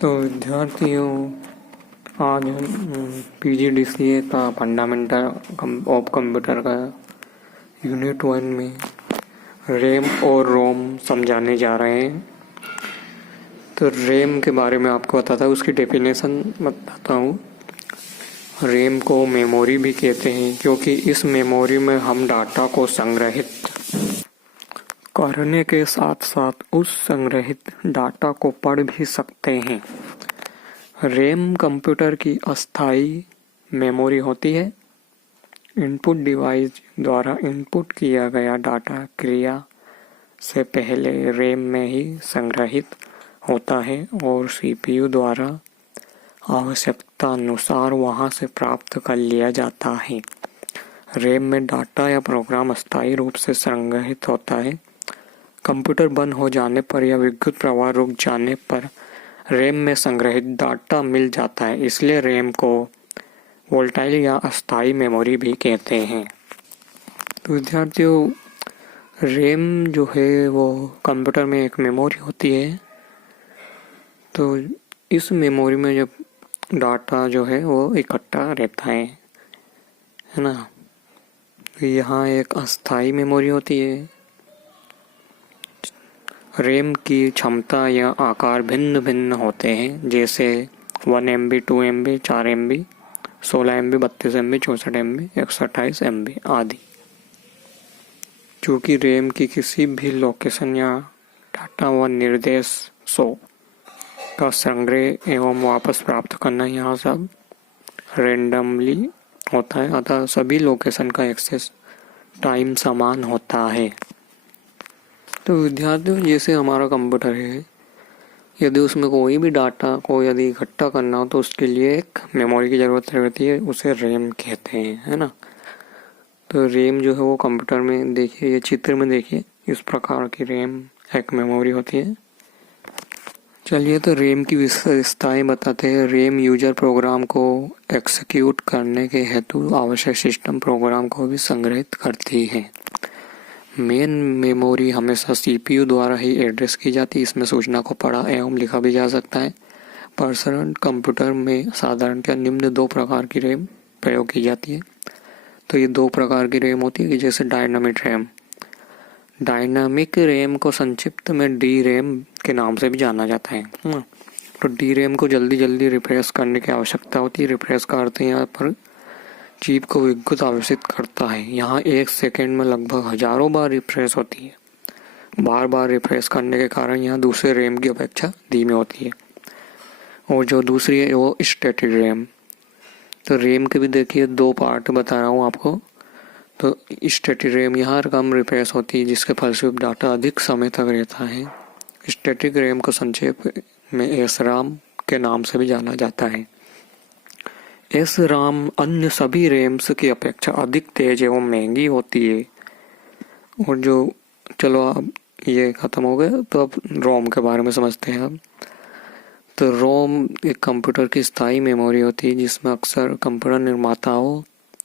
तो विद्यार्थियों, आज हम PGDCA का फंडामेंटल ऑफ कंप्यूटर का यूनिट 1 में रैम और रोम समझाने जा रहे हैं। तो रैम के बारे में आपको बताता हूँ, उसकी डेफिनेशन बताता हूँ। रैम को मेमोरी भी कहते हैं क्योंकि इस मेमोरी में हम डाटा को संग्रहित करने के साथ साथ उस संग्रहित डाटा को पढ़ भी सकते हैं। रैम कंप्यूटर की अस्थायी मेमोरी होती है। इनपुट डिवाइस द्वारा इनपुट किया गया डाटा क्रिया से पहले रैम में ही संग्रहित होता है और CPU द्वारा आवश्यकता अनुसार वहां से प्राप्त कर लिया जाता है। रैम में डाटा या प्रोग्राम अस्थायी रूप से संग्रहित होता है। कंप्यूटर बंद हो जाने पर या विद्युत प्रवाह रुक जाने पर रैम में संग्रहित डाटा मिल जाता है, इसलिए रैम को वोलेटाइल या अस्थायी मेमोरी भी कहते हैं। तो विद्यार्थियों, रैम जो है वो कंप्यूटर में एक मेमोरी होती है। तो इस मेमोरी में जब डाटा जो है वो इकट्ठा रहता है ना। तो यहाँ एक अस्थायी मेमोरी होती है। रैम की क्षमता या आकार भिन्न भिन्न होते हैं, जैसे 1 MB, 2 MB, 4 MB, 16 MB, 32 MB, 64 MB, 128 MB आदि। चूँकि रैम की किसी भी लोकेशन या डाटा व निर्देशों का संग्रह एवं वापस प्राप्त करना यहाँ सब रेंडमली होता है, अतः सभी लोकेशन का एक्सेस टाइम समान होता है। तो विद्यार्थियों, जैसे हमारा कंप्यूटर है, यदि उसमें कोई भी डाटा को यदि इकट्ठा करना हो तो उसके लिए एक मेमोरी की ज़रूरत रहती है, उसे रैम कहते हैं, है ना। तो रैम जो है वो कंप्यूटर में देखिए, ये चित्र में देखिए, इस प्रकार की रैम एक मेमोरी होती है। चलिए तो रैम की विशेषताएं बताते हैं। रैम यूजर प्रोग्राम को एक्सिक्यूट करने के हेतु आवश्यक सिस्टम प्रोग्राम को भी संग्रहित करती है। मेन मेमोरी हमेशा CPU द्वारा ही एड्रेस की जाती है। इसमें सूचना को पढ़ा एवं लिखा भी जा सकता है। पर्सनल कंप्यूटर में साधारणतः निम्न 2 प्रकार की रैम प्रयोग की जाती है। तो ये 2 प्रकार की रैम होती है कि जैसे डायनामिक रैम। डायनामिक रैम को संक्षिप्त में DRAM के नाम से भी जाना जाता है। तो DRAM को जल्दी जल्दी रिफ्रेश करने की आवश्यकता होती है। रिफ्रेश का अर्थ यहाँ पर चिप को विद्युत आवेशित करता है। यहाँ 1 सेकेंड में लगभग हजारों बार रिफ्रेश होती है। बार बार रिफ्रेश करने के कारण यहाँ दूसरे रैम की अपेक्षा धीमी होती है। और जो दूसरी है वो स्टैटिक रैम। तो रैम के भी देखिए 2 पार्ट बता रहा हूँ आपको। तो स्टैटिक रैम यहाँ कम रिफ्रेश होती है, जिसके फलस्वरूप डाटा अधिक समय तक रहता है। स्टैटिक रैम को संक्षेप में SRAM के नाम से भी जाना जाता है। SRAM अन्य सभी रैम्स की अपेक्षा अधिक तेज एवं महंगी होती है। और जो चलो अब ये खत्म हो गया, तो अब रोम के बारे में समझते हैं। अब तो रोम एक कंप्यूटर की स्थायी मेमोरी होती है, जिसमें अक्सर कंप्यूटर निर्माताओं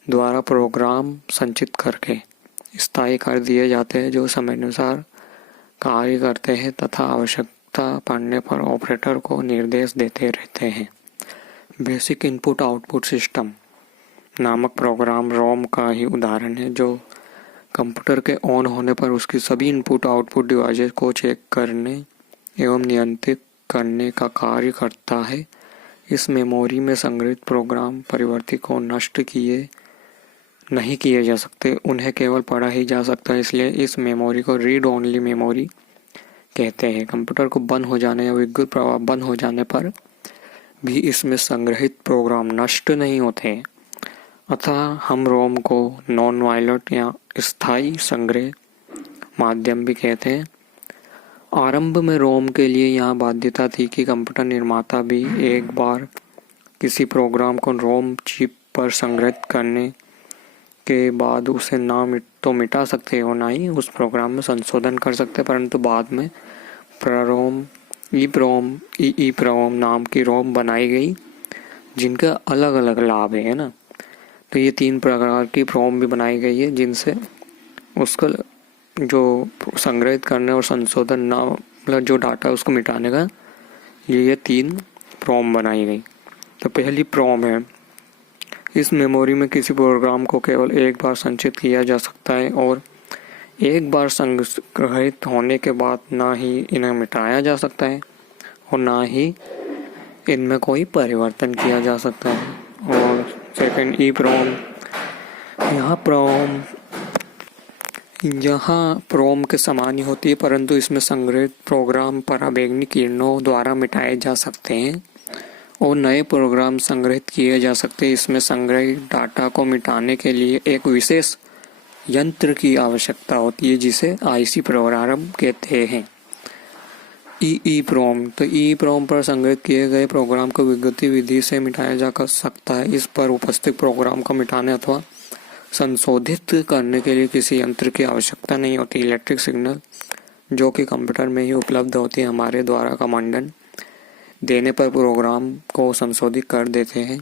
द्वारा प्रोग्राम संचित करके स्थायी कर दिए जाते हैं, जो समयानुसार कार्य करते हैं तथा आवश्यकता पड़ने पर ऑपरेटर को निर्देश देते रहते हैं। बेसिक इनपुट आउटपुट सिस्टम नामक प्रोग्राम रोम का ही उदाहरण है, जो कंप्यूटर के ऑन होने पर उसकी सभी इनपुट आउटपुट डिवाइसेस को चेक करने एवं नियंत्रित करने का कार्य करता है। इस मेमोरी में संग्रहित प्रोग्राम परिवर्ती को नष्ट नहीं किए जा सकते, उन्हें केवल पढ़ा ही जा सकता है। इसलिए इस मेमोरी को रीड ओनली मेमोरी कहते हैं। कंप्यूटर को बंद हो जाने या विद्युत प्रवाह बंद हो जाने पर भी इसमें संग्रहित प्रोग्राम नष्ट नहीं होते, अतः हम रोम को नॉन वायलेंट या स्थायी संग्रह माध्यम भी कहते हैं। आरंभ में रोम के लिए यह बाध्यता थी कि कंप्यूटर निर्माता भी एक बार किसी प्रोग्राम को रोम चिप पर संग्रहित करने के बाद उसे ना तो मिटा सकते और ना ही उस प्रोग्राम में संशोधन कर सकते, परंतु बाद में प्ररोम EEPROM नाम की रोम बनाई गई, जिनका अलग अलग लाभ है ना। तो ये 3 प्रकार की रोम भी बनाई गई है, जिनसे उसका जो संग्रहित करने और संशोधन ना, मतलब जो डाटा उसको मिटाने का ये 3 प्रोम बनाई गई। तो पहली प्रोम है। इस मेमोरी में किसी प्रोग्राम को केवल एक बार संचित किया जा सकता है और एक बार संग्रहित होने के बाद ना ही इन्हें मिटाया जा सकता है और ना ही इनमें कोई परिवर्तन किया जा सकता है। और सेकंड ई प्रोम। यहाँ प्रोम के समान ही होती है, परंतु इसमें संग्रहित प्रोग्राम पराबैंगनी किरणों द्वारा मिटाए जा सकते हैं और नए प्रोग्राम संग्रहित किए जा सकते हैं। इसमें संग्रहित डाटा को मिटाने के लिए एक विशेष यंत्र की आवश्यकता होती है जिसे आईसी प्रोग्राम कहते हैं। EEPROM। तो EEPROM पर संग्रहित किए गए प्रोग्राम को विगत विधि से मिटाया जा सकता है। इस पर उपस्थित प्रोग्राम को मिटाने अथवा संशोधित करने के लिए किसी यंत्र की आवश्यकता नहीं होती। इलेक्ट्रिक सिग्नल जो कि कंप्यूटर में ही उपलब्ध होती है हमारे द्वारा कमांड देने पर प्रोग्राम को संशोधित कर देते हैं।